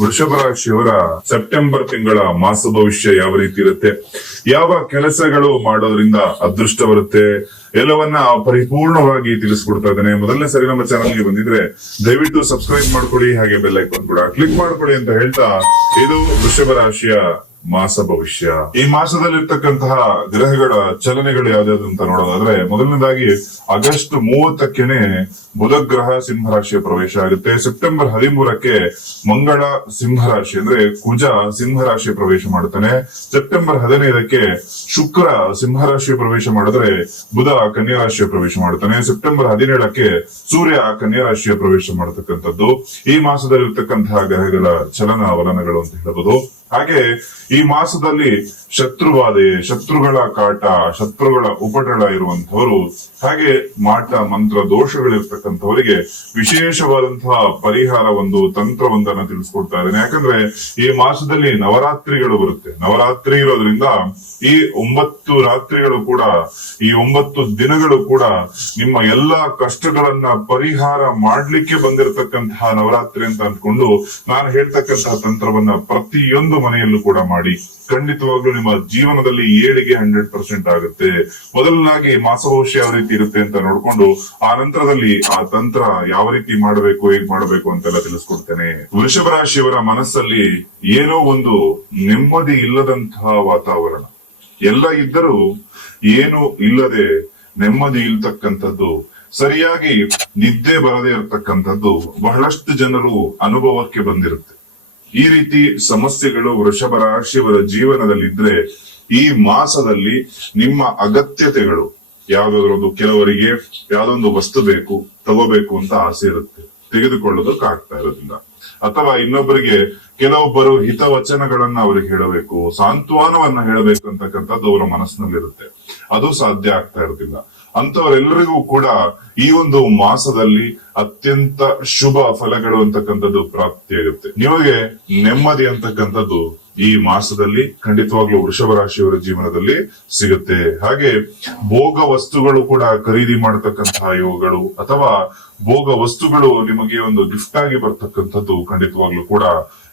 ವೃಷಭ ರಾಶಿಯವರ ಸೆಪ್ಟೆಂಬರ್ ತಿಂಗಳ ಮಾಸ ಭವಿಷ್ಯ ಯಾವ ರೀತಿ ಇರುತ್ತೆ, ಯಾವ ಕೆಲಸಗಳು ಮಾಡೋದ್ರಿಂದ ಅದೃಷ್ಟ ಬರುತ್ತೆ, ಎಲ್ಲವನ್ನ ಪರಿಪೂರ್ಣವಾಗಿ ತಿಳಿಸ್ಕೊಡ್ತಾ ಇದ್ದೇನೆ. ಮೊದಲನೇ ಸರಿ ನಮ್ಮ ಚಾನಲ್ಗೆ ಬಂದಿದ್ರೆ ದಯವಿಟ್ಟು ಸಬ್ಸ್ಕ್ರೈಬ್ ಮಾಡ್ಕೊಳ್ಳಿ, ಹಾಗೆ ಬೆಲ್ ಐಕಾನ್ ಕೂಡ ಕ್ಲಿಕ್ ಮಾಡ್ಕೊಳ್ಳಿ ಅಂತ ಹೇಳ್ತಾ, ಇದು ವೃಷಭ ರಾಶಿಯ ಮಾಸ ಭವಿಷ್ಯ. ಈ ಮಾಸದಲ್ಲಿರ್ತಕ್ಕಂತಹ ಗ್ರಹಗಳ ಚಲನೆಗಳು ಯಾವ್ದಾದ್ರು ಅಂತ ನೋಡೋದಾದ್ರೆ, ಮೊದಲನೇದಾಗಿ ಆಗಸ್ಟ್ 30ಕ್ಕೆ ಬುಧ ಗ್ರಹ ಸಿಂಹರಾಶಿಯ ಪ್ರವೇಶ ಆಗುತ್ತೆ. ಸೆಪ್ಟೆಂಬರ್ 13ಕ್ಕೆ ಮಂಗಳ ಸಿಂಹರಾಶಿ ಅಂದ್ರೆ ಕುಜ ಸಿಂಹರಾಶಿಯ ಪ್ರವೇಶ ಮಾಡುತ್ತಾನೆ. ಸೆಪ್ಟೆಂಬರ್ 15ಕ್ಕೆ ಶುಕ್ರ ಸಿಂಹರಾಶಿಯ ಪ್ರವೇಶ ಮಾಡಿದ್ರೆ ಬುಧ ಕನ್ಯಾ ರಾಶಿಯ ಪ್ರವೇಶ ಮಾಡುತ್ತಾನೆ. ಸೆಪ್ಟೆಂಬರ್ 17ಕ್ಕೆ ಸೂರ್ಯ ಕನ್ಯಾ ರಾಶಿಯ ಪ್ರವೇಶ ಮಾಡತಕ್ಕಂಥದ್ದು ಈ ಮಾಸದಲ್ಲಿರ್ತಕ್ಕಂತಹ ಗ್ರಹಗಳ ಚಲನವಲನಗಳು ಅಂತ ಹೇಳಬಹುದು. ಹಾಗೆ ಈ ಮಾಸದಲ್ಲಿ ಶತ್ರುಬಾಧೆ, ಶತ್ರುಗಳ ಕಾಟ, ಶತ್ರುಗಳ ಉಪಟಳ ಇರುವಂತವರು, ಹಾಗೆ ಮಾಟ ಮಂತ್ರ ದೋಷಗಳಿರ್ತಕ್ಕಂಥವರಿಗೆ ವಿಶೇಷವಾದಂತಹ ಪರಿಹಾರ ಒಂದು ತಂತ್ರವೊಂದನ್ನು ತಿಳಿಸ್ಕೊಡ್ತಾ ಇದ್ದೇನೆ. ಯಾಕಂದ್ರೆ ಈ ಮಾಸದಲ್ಲಿ ನವರಾತ್ರಿಗಳು ಬರುತ್ತೆ. ನವರಾತ್ರಿ ಇರೋದ್ರಿಂದ ಈ 9 ರಾತ್ರಿಗಳು ಕೂಡ, ಈ 9 ದಿನಗಳು ಕೂಡ ನಿಮ್ಮ ಎಲ್ಲಾ ಕಷ್ಟಗಳನ್ನ ಪರಿಹಾರ ಮಾಡ್ಲಿಕ್ಕೆ ಬಂದಿರತಕ್ಕಂತಹ ನವರಾತ್ರಿ ಅಂತ ಅಂದ್ಕೊಂಡು ನಾನು ಹೇಳ್ತಕ್ಕಂತಹ ತಂತ್ರವನ್ನ ಪ್ರತಿಯೊಂದು ಮನೆಯಲ್ಲೂ ಕೂಡ ಮಾಡಿ. ಖಂಡಿತವಾಗ್ಲೂ ನಿಮ್ಮ ಜೀವನದಲ್ಲಿ ಏಳಿಗೆ 100% ಆಗುತ್ತೆ. ಮೊದಲನಾಗಿ ಮಾಸ ಭವಿಷ್ಯ ಯಾವ ರೀತಿ ಇರುತ್ತೆ ಅಂತ ನೋಡ್ಕೊಂಡು, ಆ ನಂತರದಲ್ಲಿ ಆ ತಂತ್ರ ಯಾವ ರೀತಿ ಮಾಡಬೇಕು, ಹೇಗ್ ಮಾಡಬೇಕು ಅಂತೆಲ್ಲ ತಿಳಿಸ್ಕೊಡ್ತೇನೆ. ವೃಷಭ ರಾಶಿಯವರ ಮನಸ್ಸಲ್ಲಿ ಏನೋ ಒಂದು ನೆಮ್ಮದಿ ಇಲ್ಲದಂತಹ ವಾತಾವರಣ, ಎಲ್ಲ ಇದ್ದರೂ ಏನು ಇಲ್ಲದೆ ನೆಮ್ಮದಿ ಇಲ್ತಕ್ಕಂಥದ್ದು, ಸರಿಯಾಗಿ ನಿದ್ದೆ ಬರದೇ ಇರತಕ್ಕಂಥದ್ದು ಬಹಳಷ್ಟು ಜನರು ಅನುಭವಕ್ಕೆ ಬಂದಿರುತ್ತೆ. ಈ ರೀತಿ ಸಮಸ್ಯೆಗಳು ವೃಷಭ ರಾಶಿಯವರ ಜೀವನದಲ್ಲಿದ್ರೆ ಈ ಮಾಸದಲ್ಲಿ ನಿಮ್ಮ ಅಗತ್ಯತೆಗಳು ಯಾವ್ದಾದ್ರು, ಕೆಲವರಿಗೆ ಯಾವ್ದೊಂದು ವಸ್ತು ಬೇಕು, ತಗೋಬೇಕು ಅಂತ ಆಸೆ ಇರುತ್ತೆ, ತೆಗೆದುಕೊಳ್ಳೋದಕ್ಕೆ ಆಗ್ತಾ ಇರೋದಿಲ್ಲ. ಅಥವಾ ಇನ್ನೊಬ್ಬರಿಗೆ ಕೆಲವೊಬ್ಬರು ಹಿತವಚನಗಳನ್ನ ಅವ್ರಿಗೆ ಹೇಳಬೇಕು, ಸಾಂತ್ವನವನ್ನ ಹೇಳಬೇಕು ಅಂತಕ್ಕಂಥದ್ದು ಅವರ ಮನಸ್ಸಿನಲ್ಲಿರುತ್ತೆ, ಅದು ಸಾಧ್ಯ ಆಗ್ತಾ ಇರೋದಿಲ್ಲ. ಅಂತವರೆಲ್ಲರಿಗೂ ಕೂಡ ಈ ಒಂದು ಮಾಸದಲ್ಲಿ ಅತ್ಯಂತ ಶುಭ ಫಲಗಳು ಅಂತಕ್ಕಂಥದ್ದು ಪ್ರಾಪ್ತಿಯಾಗುತ್ತೆ. ನಿಮಗೆ ನೆಮ್ಮದಿ ಅಂತಕ್ಕಂಥದ್ದು ಈ ಮಾಸದಲ್ಲಿ ಖಂಡಿತವಾಗ್ಲೂ ವೃಷಭ ರಾಶಿಯವರ ಜೀವನದಲ್ಲಿ ಸಿಗುತ್ತೆ. ಹಾಗೆ ಭೋಗ ವಸ್ತುಗಳು ಕೂಡ ಖರೀದಿ ಮಾಡತಕ್ಕಂತಹ ಯೋಗಗಳು, ಅಥವಾ ಭೋಗ ವಸ್ತುಗಳು ನಿಮಗೆ ಒಂದು ಗಿಫ್ಟ್ ಆಗಿ ಬರ್ತಕ್ಕಂಥದ್ದು ಖಂಡಿತವಾಗ್ಲೂ ಕೂಡ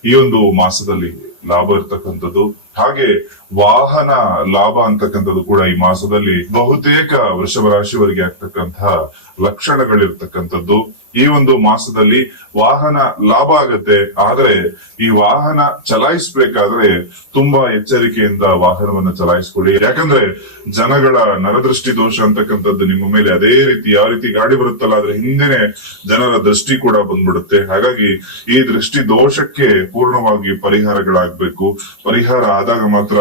ಈ ಒಂದು ಮಾಸದಲ್ಲಿ ಲಾಭ ಇರ್ತಕ್ಕಂಥದ್ದು. ಹಾಗೆ ವಾಹನ ಲಾಭ ಅಂತಕ್ಕಂಥದ್ದು ಕೂಡ ಈ ಮಾಸದಲ್ಲಿ ಬಹುತೇಕ ವೃಷಭ ರಾಶಿಯವರಿಗೆ ಆಗ್ತಕ್ಕಂತಹ ಲಕ್ಷಣಗಳಿರ್ತಕ್ಕಂಥದ್ದು. ಈ ಒಂದು ಮಾಸದಲ್ಲಿ ವಾಹನ ಲಾಭ ಆಗತ್ತೆ, ಆದ್ರೆ ಈ ವಾಹನ ಚಲಾಯಿಸಬೇಕಾದ್ರೆ ತುಂಬಾ ಎಚ್ಚರಿಕೆಯಿಂದ ವಾಹನವನ್ನು ಚಲಾಯಿಸ್ಕೊಳ್ಳಿ. ಯಾಕಂದ್ರೆ ಜನಗಳ ನರದೃಷ್ಟಿ ದೋಷ ಅಂತಕ್ಕಂಥದ್ದು ನಿಮ್ಮ ಮೇಲೆ ಅದೇ ರೀತಿ, ಯಾವ ರೀತಿ ಗಾಡಿ ಬರುತ್ತಲ್ಲ ಅದ್ರ ಹಿಂದೆನೆ ಜನರ ದೃಷ್ಟಿ ಕೂಡ ಬಂದ್ಬಿಡುತ್ತೆ. ಹಾಗಾಗಿ ಈ ದೃಷ್ಟಿ ದೋಷಕ್ಕೆ ಪೂರ್ಣವಾಗಿ ಪರಿಹಾರಗಳಾಗ್ಬೇಕು. ಪರಿಹಾರ ಆದಾಗ ಮಾತ್ರ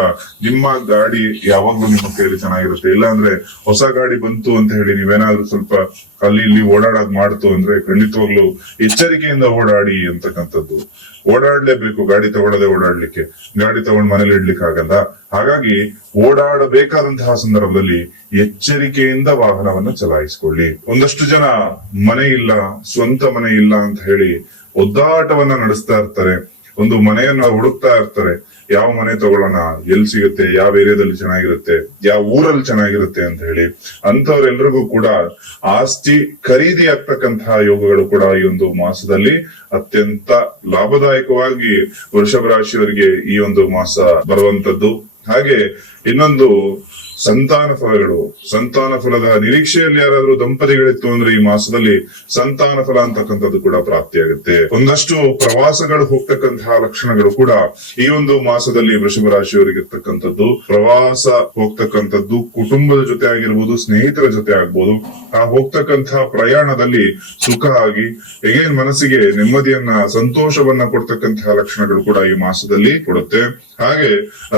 ನಿಮ್ಮ ಗಾಡಿ ಯಾವಾಗ್ಲೂ ನಿಮ್ಮ ಕೈಯಲ್ಲಿ ಚೆನ್ನಾಗಿರುತ್ತೆ. ಇಲ್ಲ ಅಂದ್ರೆ ಹೊಸ ಗಾಡಿ ಬಂತು ಅಂತ ಹೇಳಿ ನೀವೇನಾದ್ರೂ ಸ್ವಲ್ಪ ಅಲ್ಲಿ ಇಲ್ಲಿ ಓಡಾಡೋದ್ ಮಾಡ್ತು ಅಂದ್ರೆ ಖಂಡಿತವಾಗ್ಲೂ ಎಚ್ಚರಿಕೆಯಿಂದ ಓಡಾಡಿ ಅಂತಕ್ಕಂಥದ್ದು. ಓಡಾಡ್ಲೇಬೇಕು, ಗಾಡಿ ತಗೊಳ್ಳದೆ ಓಡಾಡ್ಲಿಕ್ಕೆ, ಗಾಡಿ ತಗೊಂಡ್ ಮನೇಲಿ ಇಡ್ಲಿಕ್ಕೆ ಆಗಲ್ಲ. ಹಾಗಾಗಿ ಓಡಾಡಬೇಕಾದಂತಹ ಸಂದರ್ಭದಲ್ಲಿ ಎಚ್ಚರಿಕೆಯಿಂದ ವಾಹನವನ್ನು ಚಲಾಯಿಸಿಕೊಳ್ಳಿ. ಒಂದಷ್ಟು ಜನ ಮನೆ ಇಲ್ಲ, ಸ್ವಂತ ಮನೆ ಇಲ್ಲ ಅಂತ ಹೇಳಿ ಒದ್ದಾಟವನ್ನ ನಡೆಸ್ತಾ ಇರ್ತಾರೆ, ಒಂದು ಮನೆಯನ್ನ ಹುಡುಕ್ತಾ ಇರ್ತಾರೆ. ಯಾವ ಮನೆ ತಗೊಳ್ಳೋಣ, ಎಲ್ಲಿ ಸಿಗುತ್ತೆ, ಯಾವ ಏರಿಯಾದಲ್ಲಿ ಚೆನ್ನಾಗಿರುತ್ತೆ, ಯಾವ ಊರಲ್ಲಿ ಚೆನ್ನಾಗಿರುತ್ತೆ ಅಂತ ಹೇಳಿ. ಅಂತವ್ರೆಲ್ರಿಗೂ ಕೂಡ ಆಸ್ತಿ ಖರೀದಿ ಆಗ್ತಕ್ಕಂತಹ ಯೋಗಗಳು ಕೂಡ ಈ ಒಂದು ಮಾಸದಲ್ಲಿ ಅತ್ಯಂತ ಲಾಭದಾಯಕವಾಗಿ ವೃಷಭ ರಾಶಿಯವರಿಗೆ ಈ ಒಂದು ಮಾಸ ಬರುವಂತದ್ದು. ಹಾಗೆ ಇನ್ನೊಂದು ಸಂತಾನ ಫಲಗಳು, ಸಂತಾನ ಫಲದ ನಿರೀಕ್ಷೆಯಲ್ಲಿ ಯಾರಾದ್ರೂ ದಂಪತಿಗಳಿತ್ತು ಅಂದ್ರೆ ಈ ಮಾಸದಲ್ಲಿ ಸಂತಾನ ಫಲ ಅಂತಕ್ಕಂಥದ್ದು ಕೂಡ ಪ್ರಾಪ್ತಿಯಾಗುತ್ತೆ. ಒಂದಷ್ಟು ಪ್ರವಾಸಗಳು ಹೋಗ್ತಕ್ಕಂತಹ ಲಕ್ಷಣಗಳು ಕೂಡ ಈ ಒಂದು ಮಾಸದಲ್ಲಿ ವೃಷಭ ರಾಶಿಯವರಿಗೆ ಇರ್ತಕ್ಕಂಥದ್ದು. ಪ್ರವಾಸ ಹೋಗ್ತಕ್ಕಂಥದ್ದು ಕುಟುಂಬದ ಜೊತೆ ಆಗಿರ್ಬೋದು, ಸ್ನೇಹಿತರ ಜೊತೆ ಆಗ್ಬೋದು. ಆ ಹೋಗ್ತಕ್ಕಂತಹ ಪ್ರಯಾಣದಲ್ಲಿ ಸುಖ ಆಗಿ ಮನಸ್ಸಿಗೆ ನೆಮ್ಮದಿಯನ್ನ, ಸಂತೋಷವನ್ನ ಕೊಡ್ತಕ್ಕಂತಹ ಲಕ್ಷಣಗಳು ಕೂಡ ಈ ಮಾಸದಲ್ಲಿ ಕೊಡುತ್ತೆ. ಹಾಗೆ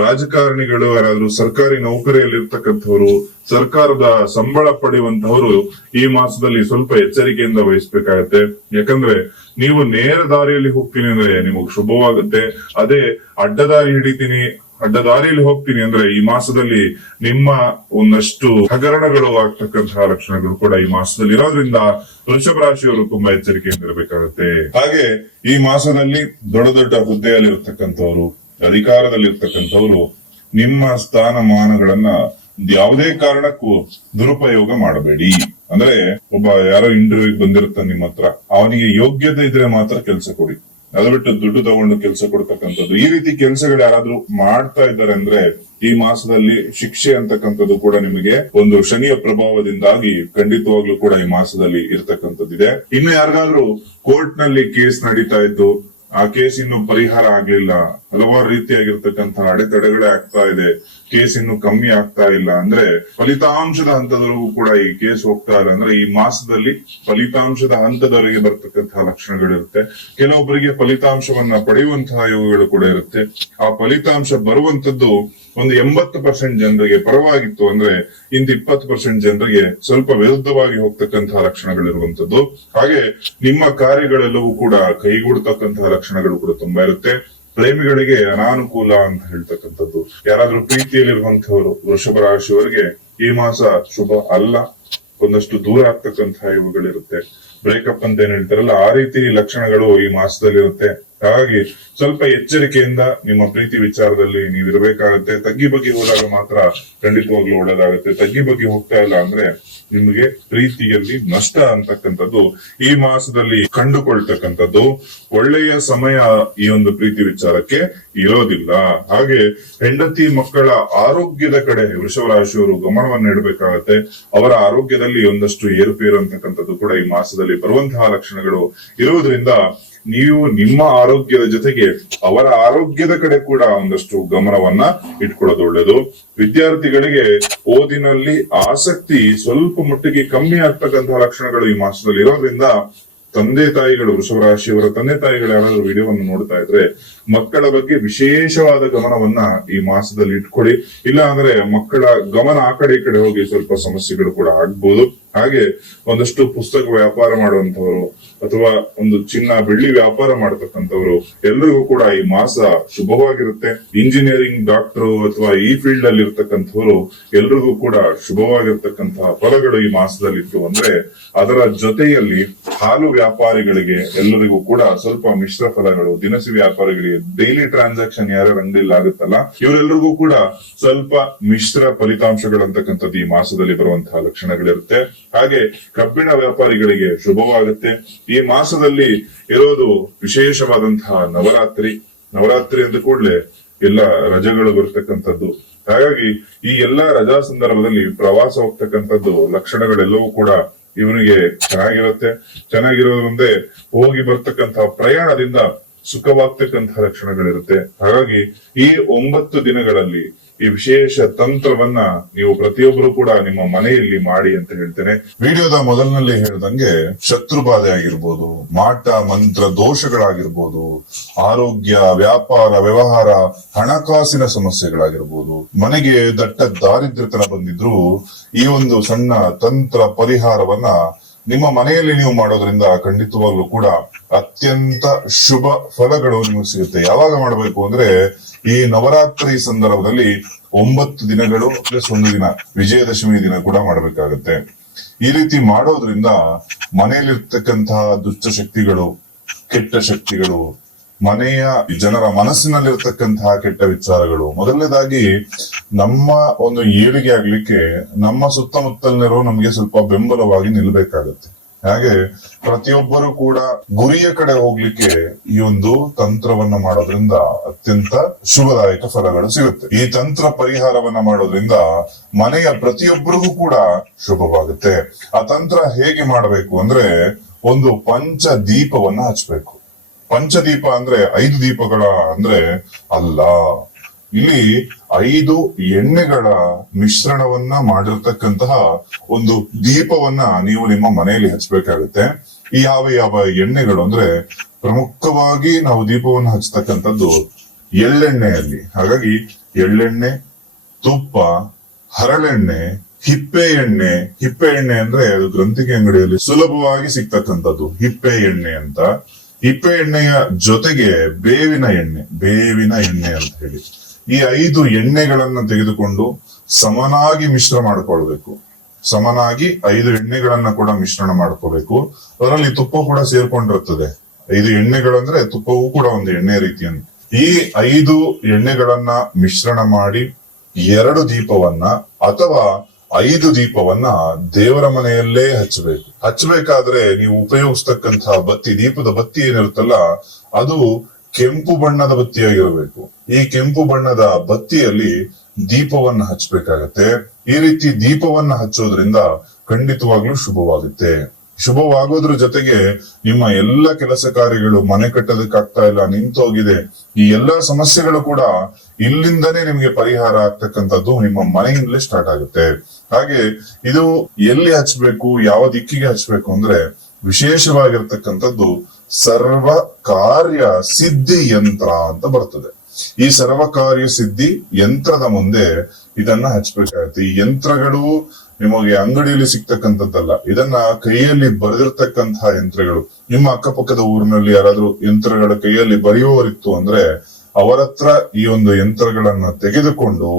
ರಾಜಕಾರಣಿಗಳು, ಯಾರಾದ್ರೂ ಸರ್ಕಾರಿ ನೌಕರಿಯಲ್ಲಿ ಇರ್ತಕ್ಕಂಥವ್ರು, ಸರ್ಕಾರದ ಸಂಬಳ ಪಡೆಯುವಂತವರು ಈ ಮಾಸದಲ್ಲಿ ಸ್ವಲ್ಪ ಎಚ್ಚರಿಕೆಯಿಂದ ವಹಿಸ್ಬೇಕಾಗತ್ತೆ. ಯಾಕಂದ್ರೆ ನೀವು ನೇರ ದಾರಿಯಲ್ಲಿ ಹೋಗ್ತೀನಿ ಅಂದ್ರೆ ನಿಮಗ್ ಶುಭವಾಗುತ್ತೆ. ಅದೇ ಅಡ್ಡದಾರಿ ಹಿಡಿತೀನಿ, ಅಡ್ಡದಾರಿಯಲ್ಲಿ ಹೋಗ್ತೀನಿ ಅಂದ್ರೆ ಈ ಮಾಸದಲ್ಲಿ ನಿಮ್ಮ ಒಂದಷ್ಟು ಹಗರಣಗಳು ಆಗ್ತಕ್ಕಂತಹ ಲಕ್ಷಣಗಳು ಕೂಡ ಈ ಮಾಸದಲ್ಲಿ ಇರೋದ್ರಿಂದ ವೃಷಭ ರಾಶಿಯವರು ತುಂಬಾ ಎಚ್ಚರಿಕೆಯಿಂದ ಇರಬೇಕಾಗುತ್ತೆ. ಹಾಗೆ ಈ ಮಾಸದಲ್ಲಿ ದೊಡ್ಡ ದೊಡ್ಡ ಹುದ್ದೆಯಲ್ಲಿ ಇರ್ತಕ್ಕಂಥವ್ರು, ಅಧಿಕಾರದಲ್ಲಿರ್ತಕ್ಕಂಥವ್ರು ನಿಮ್ಮ ಸ್ಥಾನಮಾನಗಳನ್ನ ಯಾವುದೇ ಕಾರಣಕ್ಕೂ ದುರುಪಯೋಗ ಮಾಡಬೇಡಿ. ಅಂದ್ರೆ ಒಬ್ಬ ಯಾರೋ ಇಂಟರ್ವ್ಯೂಗೆ ಬಂದಿರ್ತಾನೆ ನಿಮ್ಮ ಹತ್ರ, ಅವನಿಗೆ ಯೋಗ್ಯತೆ ಇದ್ರೆ ಮಾತ್ರ ಕೆಲಸ ಕೊಡಿ. ಅದು ಬಿಟ್ಟು ದುಡ್ಡು ತಗೊಂಡು ಕೆಲಸ ಕೊಡ್ತಕ್ಕಂಥದ್ದು, ಈ ರೀತಿ ಕೆಲಸಗಳು ಯಾರಾದ್ರೂ ಮಾಡ್ತಾ ಇದ್ದಾರೆ ಅಂದ್ರೆ ಈ ಮಾಸದಲ್ಲಿ ಶಿಕ್ಷೆ ಅಂತಕ್ಕಂಥದ್ದು ಕೂಡ ನಿಮಗೆ ಒಂದು ಶನಿಯ ಪ್ರಭಾವದಿಂದಾಗಿ ಖಂಡಿತವಾಗ್ಲೂ ಕೂಡ ಈ ಮಾಸದಲ್ಲಿ ಇರ್ತಕ್ಕಂಥದ್ದಿದೆ. ಇನ್ನು ಯಾರಿಗಾದ್ರೂ ಕೋರ್ಟ್ ನಲ್ಲಿ ಕೇಸ್ ನಡೀತಾ ಇದ್ದು ಆ ಕೇಸ್ ಇನ್ನು ಪರಿಹಾರ ಆಗ್ಲಿಲ್ಲ, ಹಲವಾರು ರೀತಿಯಾಗಿರ್ತಕ್ಕಂತಹ ಅಡೆತಡೆಗಳೇ ಆಗ್ತಾ ಇದೆ, ಕೇಸ್ ಇನ್ನು ಕಮ್ಮಿ ಆಗ್ತಾ ಇಲ್ಲ ಅಂದ್ರೆ ಫಲಿತಾಂಶದ ಹಂತದವರೆಗೂ ಕೂಡ ಈ ಕೇಸ್ ಹೋಗ್ತಾ ಇಲ್ಲ ಅಂದ್ರೆ ಈ ಮಾಸದಲ್ಲಿ ಫಲಿತಾಂಶದ ಹಂತದವರೆಗೆ ಬರ್ತಕ್ಕಂತಹ ಲಕ್ಷಣಗಳಿರುತ್ತೆ. ಕೆಲವೊಬ್ಬರಿಗೆ ಫಲಿತಾಂಶವನ್ನ ಪಡೆಯುವಂತಹ ಯೋಗಗಳು ಕೂಡ ಇರುತ್ತೆ. ಆ ಫಲಿತಾಂಶ ಬರುವಂತದ್ದು ಒಂದು 80% ಜನರಿಗೆ ಪರವಾಗಿತ್ತು ಅಂದ್ರೆ ಇಂತ 20% ಜನರಿಗೆ ಸ್ವಲ್ಪ ವಿರುದ್ಧವಾಗಿ ಹೋಗ್ತಕ್ಕಂತಹ ಲಕ್ಷಣಗಳಿರುವಂತದ್ದು. ಹಾಗೆ ನಿಮ್ಮ ಕಾರ್ಯಗಳೆಲ್ಲವೂ ಕೂಡ ಕೈಗೂಡ್ತಕ್ಕಂತಹ ಲಕ್ಷಣಗಳು ಕೂಡ ತುಂಬಾ ಇರುತ್ತೆ. ಪ್ರೇಮಿಗಳಿಗೆ ಅನಾನುಕೂಲ ಅಂತ ಹೇಳ್ತಕ್ಕಂಥದ್ದು, ಯಾರಾದ್ರೂ ಪ್ರೀತಿಯಲ್ಲಿರುವಂತವರು ವೃಷಭ ರಾಶಿಯವರಿಗೆ ಈ ಮಾಸ ಶುಭ ಅಲ್ಲ, ಒಂದಷ್ಟು ದೂರ ಆಗ್ತಕ್ಕಂತಹ ಇವುಗಳಿರುತ್ತೆ. ಬ್ರೇಕಪ್ ಅಂತ ಏನ್ ಹೇಳ್ತಾರಲ್ಲ ಆ ರೀತಿ ಲಕ್ಷಣಗಳು ಈ ಮಾಸದಲ್ಲಿ ಇರುತ್ತೆ. ಹಾಗಾಗಿ ಸ್ವಲ್ಪ ಎಚ್ಚರಿಕೆಯಿಂದ ನಿಮ್ಮ ಪ್ರೀತಿ ವಿಚಾರದಲ್ಲಿ ನೀವು ಇರಬೇಕಾಗತ್ತೆ. ತಗ್ಗಿ ಬಗ್ಗಿ ಹೋದಾಗ ಮಾತ್ರ ಖಂಡಿತವಾಗ್ಲೂ ಒಳ್ಳೇದಾಗುತ್ತೆ. ತಗ್ಗಿ ಬಗ್ಗಿ ಹೋಗ್ತಾ ಇಲ್ಲ ಅಂದ್ರೆ ನಿಮಗೆ ಪ್ರೀತಿಯಲ್ಲಿ ನಷ್ಟ ಅಂತಕ್ಕಂಥದ್ದು ಈ ಮಾಸದಲ್ಲಿ ಕಂಡುಕೊಳ್ತಕ್ಕಂಥದ್ದು. ಒಳ್ಳೆಯ ಸಮಯ ಈ ಒಂದು ಪ್ರೀತಿ ವಿಚಾರಕ್ಕೆ ಇರೋದಿಲ್ಲ. ಹಾಗೆ ಹೆಂಡತಿ ಮಕ್ಕಳ ಆರೋಗ್ಯದ ಕಡೆ ವೃಷಭ ರಾಶಿಯವರು ಗಮನವನ್ನು ಇಡಬೇಕಾಗತ್ತೆ. ಅವರ ಆರೋಗ್ಯದಲ್ಲಿ ಒಂದಷ್ಟು ಏರುಪೇರು ಅಂತಕ್ಕಂಥದ್ದು ಕೂಡ ಈ ಮಾಸದಲ್ಲಿ ಬರುವಂತಹ ಲಕ್ಷಣಗಳು ಇರುವುದರಿಂದ ನೀವು ನಿಮ್ಮ ಆರೋಗ್ಯದ ಜೊತೆಗೆ ಅವರ ಆರೋಗ್ಯದ ಕಡೆ ಕೂಡ ಒಂದಷ್ಟು ಗಮನವನ್ನ ಇಟ್ಕೊಳ್ಳೋದು ಒಳ್ಳೆಯದು. ವಿದ್ಯಾರ್ಥಿಗಳಿಗೆ ಓದಿನಲ್ಲಿ ಆಸಕ್ತಿ ಸ್ವಲ್ಪ ಮಟ್ಟಿಗೆ ಕಮ್ಮಿ ಆಗ್ತಕ್ಕಂತಹ ಲಕ್ಷಣಗಳು ಈ ಮಾಸದಲ್ಲಿ ಇರೋದ್ರಿಂದ ತಂದೆ ತಾಯಿಗಳು, ವೃಷಭ ರಾಶಿಯವರ ತಂದೆ ತಾಯಿಗಳು ಯಾರಾದ್ರೂ ವಿಡಿಯೋವನ್ನು ನೋಡ್ತಾ ಇದ್ರೆ ಮಕ್ಕಳ ಬಗ್ಗೆ ವಿಶೇಷವಾದ ಗಮನವನ್ನ ಈ ಮಾಸದಲ್ಲಿ ಇಟ್ಕೊಳ್ಳಿ. ಇಲ್ಲ ಅಂದ್ರೆ ಮಕ್ಕಳ ಗಮನ ಆ ಕಡೆ ಈ ಕಡೆ ಹೋಗಿ ಸ್ವಲ್ಪ ಸಮಸ್ಯೆಗಳು ಕೂಡ ಆಗ್ಬಹುದು. ಹಾಗೆ ಒಂದಷ್ಟು ಪುಸ್ತಕ ವ್ಯಾಪಾರ ಮಾಡುವಂತವರು ಅಥವಾ ಒಂದು ಚಿನ್ನ ಬೆಳ್ಳಿ ವ್ಯಾಪಾರ ಮಾಡತಕ್ಕಂಥವ್ರು ಎಲ್ರಿಗೂ ಕೂಡ ಈ ಮಾಸ ಶುಭವಾಗಿರುತ್ತೆ. ಇಂಜಿನಿಯರಿಂಗ್, ಡಾಕ್ಟರ್ ಅಥವಾ ಈ ಫೀಲ್ಡ್ ಅಲ್ಲಿ ಇರ್ತಕ್ಕಂಥವ್ರು ಎಲ್ರಿಗೂ ಕೂಡ ಶುಭವಾಗಿರ್ತಕ್ಕಂತಹ ಫಲಗಳು ಈ ಮಾಸದಲ್ಲಿ ಇತ್ತು ಅಂದ್ರೆ ಅದರ ಜೊತೆಯಲ್ಲಿ ಹಾಲು ವ್ಯಾಪಾರಿಗಳಿಗೆ ಎಲ್ಲರಿಗೂ ಕೂಡ ಸ್ವಲ್ಪ ಮಿಶ್ರ ಫಲಗಳು, ದಿನಸಿ ವ್ಯಾಪಾರಿಗಳಿಗೆ ಡೈಲಿ ಟ್ರಾನ್ಸಾಕ್ಷನ್ ಯಾರ್ಯಾರ ಅಂಗಡಿಯಲ್ಲಿ ಆಗುತ್ತಲ್ಲ ಇವರೆಲ್ಲರಿಗೂ ಕೂಡ ಸ್ವಲ್ಪ ಮಿಶ್ರ ಫಲಿತಾಂಶಗಳಂತಕ್ಕಂಥದ್ದು ಈ ಮಾಸದಲ್ಲಿ ಬರುವಂತಹ ಲಕ್ಷಣಗಳಿರುತ್ತೆ. ಹಾಗೆ ಕಬ್ಬಿಣ ವ್ಯಾಪಾರಿಗಳಿಗೆ ಶುಭವಾಗುತ್ತೆ. ಈ ಮಾಸದಲ್ಲಿ ಇರೋದು ವಿಶೇಷವಾದಂತಹ ನವರಾತ್ರಿ ಅಂದ ಕೂಡಲೇ ಎಲ್ಲ ರಜೆಗಳು ಬರ್ತಕ್ಕಂಥದ್ದು. ಹಾಗಾಗಿ ಈ ಎಲ್ಲಾ ರಜಾ ಸಂದರ್ಭದಲ್ಲಿ ಪ್ರವಾಸ ಹೋಗ್ತಕ್ಕಂಥದ್ದು ಲಕ್ಷಣಗಳೆಲ್ಲವೂ ಕೂಡ ಇವನಿಗೆ ಚೆನ್ನಾಗಿರೋದ್ರಿಂದ ಹೋಗಿ ಬರ್ತಕ್ಕಂತಹ ಪ್ರಯಾಣದಿಂದ ಸುಖವಾಗ್ತಕ್ಕಂತಹ ಲಕ್ಷಣಗಳಿರುತ್ತೆ. ಹಾಗಾಗಿ ಈ 9 ದಿನಗಳಲ್ಲಿ ಈ ವಿಶೇಷ ತಂತ್ರವನ್ನ ನೀವು ಪ್ರತಿಯೊಬ್ಬರು ಕೂಡ ನಿಮ್ಮ ಮನೆಯಲ್ಲಿ ಮಾಡಿ ಅಂತ ಹೇಳ್ತೇನೆ. ವಿಡಿಯೋದ ಮೊದಲಿನಲ್ಲಿ ಹೇಳಿದಂಗೆ ಶತ್ರು ಬಾಧೆ ಆಗಿರ್ಬೋದು, ಮಾಟ ಮಂತ್ರ ದೋಷಗಳಾಗಿರ್ಬೋದು, ಆರೋಗ್ಯ, ವ್ಯಾಪಾರ, ವ್ಯವಹಾರ, ಹಣಕಾಸಿನ ಸಮಸ್ಯೆಗಳಾಗಿರ್ಬೋದು, ಮನೆಗೆ ದಟ್ಟ ದಾರಿದ್ರ್ಯತನ ಬಂದಿದ್ರು ಈ ಒಂದು ಸಣ್ಣ ತಂತ್ರ ಪರಿಹಾರವನ್ನ ನಿಮ್ಮ ಮನೆಯಲ್ಲಿ ನೀವು ಮಾಡೋದ್ರಿಂದ ಖಂಡಿತವಾಗ್ಲೂ ಕೂಡ ಅತ್ಯಂತ ಶುಭ ಫಲಗಳು ನಿಮಗೆ ಸಿಗುತ್ತೆ. ಯಾವಾಗ ಮಾಡಬೇಕು ಅಂದ್ರೆ ಈ ನವರಾತ್ರಿ ಸಂದರ್ಭದಲ್ಲಿ 9 ದಿನಗಳು ಪ್ಲಸ್ 1 ದಿನ ವಿಜಯದಶಮಿ ದಿನ ಕೂಡ ಮಾಡಬೇಕಾಗತ್ತೆ. ಈ ರೀತಿ ಮಾಡೋದ್ರಿಂದ ಮನೆಯಲ್ಲಿರ್ತಕ್ಕಂತಹ ದುಷ್ಟಶಕ್ತಿಗಳು, ಕೆಟ್ಟ ಶಕ್ತಿಗಳು, ಮನೆಯ ಜನರ ಮನಸ್ಸಿನಲ್ಲಿರ್ತಕ್ಕಂತಹ ಕೆಟ್ಟ ವಿಚಾರಗಳು, ಮೊದಲನೇದಾಗಿ ನಮ್ಮ ಒಂದು ಏಳಿಗೆ ಆಗ್ಲಿಕ್ಕೆ ನಮ್ಮ ಸುತ್ತಮುತ್ತಲಿನರು ನಮ್ಗೆ ಸ್ವಲ್ಪ ಬೆಂಬಲವಾಗಿ ನಿಲ್ಬೇಕಾಗತ್ತೆ. ಹಾಗೆ ಪ್ರತಿಯೊಬ್ಬರು ಕೂಡ ಗುರಿಯ ಕಡೆ ಹೋಗ್ಲಿಕ್ಕೆ ಈ ಒಂದು ತಂತ್ರವನ್ನ ಮಾಡೋದ್ರಿಂದ ಅತ್ಯಂತ ಶುಭದಾಯಕ ಫಲಗಳು ಸಿಗುತ್ತೆ. ಈ ತಂತ್ರ ಪರಿಹಾರವನ್ನ ಮಾಡೋದ್ರಿಂದ ಮನೆಯ ಪ್ರತಿಯೊಬ್ಬರಿಗೂ ಕೂಡ ಶುಭವಾಗುತ್ತೆ. ಆ ತಂತ್ರ ಹೇಗೆ ಮಾಡಬೇಕು ಅಂದ್ರೆ ಒಂದು ಪಂಚದೀಪವನ್ನ ಹಚ್ಬೇಕು. ಪಂಚದೀಪ ಅಂದ್ರೆ 5 ದೀಪಗಳ ಅಂದ್ರೆ ಅಲ್ಲ, ಇಲ್ಲಿ 5 ಎಣ್ಣೆಗಳ ಮಿಶ್ರಣವನ್ನ ಮಾಡಿರ್ತಕ್ಕಂತಹ ಒಂದು ದೀಪವನ್ನ ನೀವು ನಿಮ್ಮ ಮನೆಯಲ್ಲಿ ಹಚ್ಚಬೇಕಾಗುತ್ತೆ. ಈ ಯಾವ ಎಣ್ಣೆಗಳು ಅಂದ್ರೆ ಪ್ರಮುಖವಾಗಿ ನಾವು ದೀಪವನ್ನು ಹಚ್ಚತಕ್ಕಂಥದ್ದು ಎಳ್ಳೆಣ್ಣೆಯಲ್ಲಿ. ಹಾಗಾಗಿ ಎಳ್ಳೆಣ್ಣೆ, ತುಪ್ಪ, ಹರಳೆಣ್ಣೆ, ಹಿಪ್ಪೆ ಎಣ್ಣೆ ಅಂದ್ರೆ ಅದು ಗ್ರಂಥಿಗೆ ಅಂಗಡಿಯಲ್ಲಿ ಸುಲಭವಾಗಿ ಸಿಗ್ತಕ್ಕಂಥದ್ದು ಹಿಪ್ಪೆ ಎಣ್ಣೆ ಅಂತ. ಹಿಪ್ಪೆ ಎಣ್ಣೆಯ ಜೊತೆಗೆ ಬೇವಿನ ಎಣ್ಣೆ ಅಂತ ಹೇಳಿ ಈ 5 ಎಣ್ಣೆಗಳನ್ನ ತೆಗೆದುಕೊಂಡು ಸಮನಾಗಿ ಮಿಶ್ರ ಮಾಡ್ಕೊಳ್ಬೇಕು. ಸಮನಾಗಿ 5 ಎಣ್ಣೆಗಳನ್ನ ಕೂಡ ಮಿಶ್ರಣ ಮಾಡ್ಕೋಬೇಕು. ಅದರಲ್ಲಿ ತುಪ್ಪ ಕೂಡ ಸೇರ್ಕೊಂಡಿರ್ತದೆ. 5 ಎಣ್ಣೆಗಳಂದ್ರೆ ತುಪ್ಪವೂ ಕೂಡ ಒಂದು ಎಣ್ಣೆ ರೀತಿಯನ್ನು. ಈ 5 ಎಣ್ಣೆಗಳನ್ನ ಮಿಶ್ರಣ ಮಾಡಿ 2 ದೀಪವನ್ನ ಅಥವಾ 5 ದೀಪವನ್ನ ದೇವರ ಮನೆಯಲ್ಲೇ ಹಚ್ಚಬೇಕು. ಹಚ್ಚಬೇಕಾದ್ರೆ ನೀವು ಉಪಯೋಗಿಸ್ತಕ್ಕಂತಹ ಬತ್ತಿ, ದೀಪದ ಬತ್ತಿ ಏನಿರುತ್ತಲ್ಲ ಅದು ಕೆಂಪು ಬಣ್ಣದ ಬತ್ತಿಯಾಗಿರಬೇಕು. ಈ ಕೆಂಪು ಬಣ್ಣದ ಬತ್ತಿಯಲ್ಲಿ ದೀಪವನ್ನ ಹಚ್ಚಬೇಕಾಗತ್ತೆ. ಈ ರೀತಿ ದೀಪವನ್ನ ಹಚ್ಚೋದ್ರಿಂದ ಖಂಡಿತವಾಗ್ಲೂ ಶುಭವಾಗುತ್ತೆ. ಶುಭವಾಗೋದ್ರ ಜೊತೆಗೆ ನಿಮ್ಮ ಎಲ್ಲ ಕೆಲಸ ಕಾರ್ಯಗಳು, ಮನೆ ಕಟ್ಟೋದಕ್ಕಾಗ್ತಾ ಇಲ್ಲ, ನಿಂತೋಗಿದೆ, ಈ ಎಲ್ಲಾ ಸಮಸ್ಯೆಗಳು ಕೂಡ ಇಲ್ಲಿಂದನೇ ನಿಮ್ಗೆ ಪರಿಹಾರ ಆಗ್ತಕ್ಕಂಥದ್ದು ನಿಮ್ಮ ಮನೆಯಿಂದಲೇ ಸ್ಟಾರ್ಟ್ ಆಗುತ್ತೆ. ಹಾಗೆ ಇದು ಎಲ್ಲಿ ಹಚ್ಬೇಕು, ಯಾವ ದಿಕ್ಕಿಗೆ ಹಚ್ಬೇಕು ಅಂದ್ರೆ ವಿಶೇಷವಾಗಿರ್ತಕ್ಕಂಥದ್ದು ಸರ್ವ ಕಾರ್ಯ ಸಿದ್ಧಿ ಯಂತ್ರ ಅಂತ ಬರ್ತದೆ. ಈ ಸರ್ವ ಕಾರ್ಯ ಸಿದ್ಧಿ ಯಂತ್ರದ ಮುಂದೆ ಇದನ್ನ ಹಚ್ಬೇಕಾಗತ್ತೆ. ಈ ಯಂತ್ರಗಳು ನಿಮಗೆ ಅಂಗಡಿಯಲ್ಲಿ ಸಿಗ್ತಕ್ಕಂಥದ್ದಲ್ಲ, ಇದನ್ನ ಕೈಯಲ್ಲಿ ಬರೆದಿರ್ತಕ್ಕಂತಹ ಯಂತ್ರಗಳು. ನಿಮ್ಮ ಅಕ್ಕಪಕ್ಕದ ಊರಿನಲ್ಲಿ ಯಾರಾದ್ರೂ ಯಂತ್ರಗಳ ಕೈಯಲ್ಲಿ ಬರೆಯುವವರಿತ್ತು ಅಂದ್ರೆ ಅವರ ಹತ್ರ ಈ ಒಂದು ಯಂತ್ರಗಳನ್ನ ತೆಗೆದುಕೊಂಡು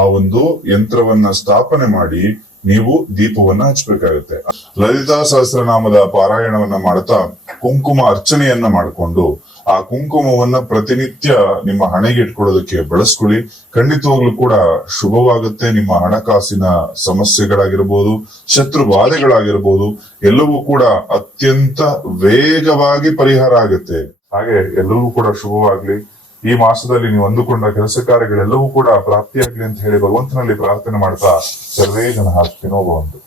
ಆ ಒಂದು ಯಂತ್ರವನ್ನ ಸ್ಥಾಪನೆ ಮಾಡಿ ನೀವು ದೀಪವನ್ನ ಹಚ್ಚಬೇಕಾಗುತ್ತೆ. ಲಲಿತಾ ಸಹಸ್ರನಾಮದ ಪಾರಾಯಣವನ್ನ ಮಾಡ್ತಾ ಕುಂಕುಮ ಅರ್ಚನೆಯನ್ನ ಮಾಡಿಕೊಂಡು ಆ ಕುಂಕುಮವನ್ನ ಪ್ರತಿನಿತ್ಯ ನಿಮ್ಮ ಹಣೆಗೆ ಇಟ್ಕೊಳ್ಳೋದಕ್ಕೆ ಬಳಸ್ಕೊಳ್ಳಿ. ಖಂಡಿತವಾಗ್ಲೂ ಕೂಡ ಶುಭವಾಗುತ್ತೆ. ನಿಮ್ಮ ಹಣಕಾಸಿನ ಸಮಸ್ಯೆಗಳಾಗಿರ್ಬೋದು, ಶತ್ರು ಬಾಧೆಗಳಾಗಿರ್ಬೋದು, ಎಲ್ಲವೂ ಕೂಡ ಅತ್ಯಂತ ವೇಗವಾಗಿ ಪರಿಹಾರ ಆಗುತ್ತೆ. ಹಾಗೆ ಎಲ್ಲವೂ ಕೂಡ ಶುಭವಾಗ್ಲಿ. ಈ ಮಾಸದಲ್ಲಿ ನೀವು ಅಂದುಕೊಂಡ ಕೆಲಸ ಕಾರ್ಯಗಳೆಲ್ಲವೂ ಕೂಡ ಪ್ರಾಪ್ತಿಯಾಗ್ಲಿ ಅಂತ ಹೇಳಿ ಭಗವಂತನಲ್ಲಿ ಪ್ರಾರ್ಥನೆ ಮಾಡ್ತಾ ಸರ್ವೇ ಜನ ಭವಂತು.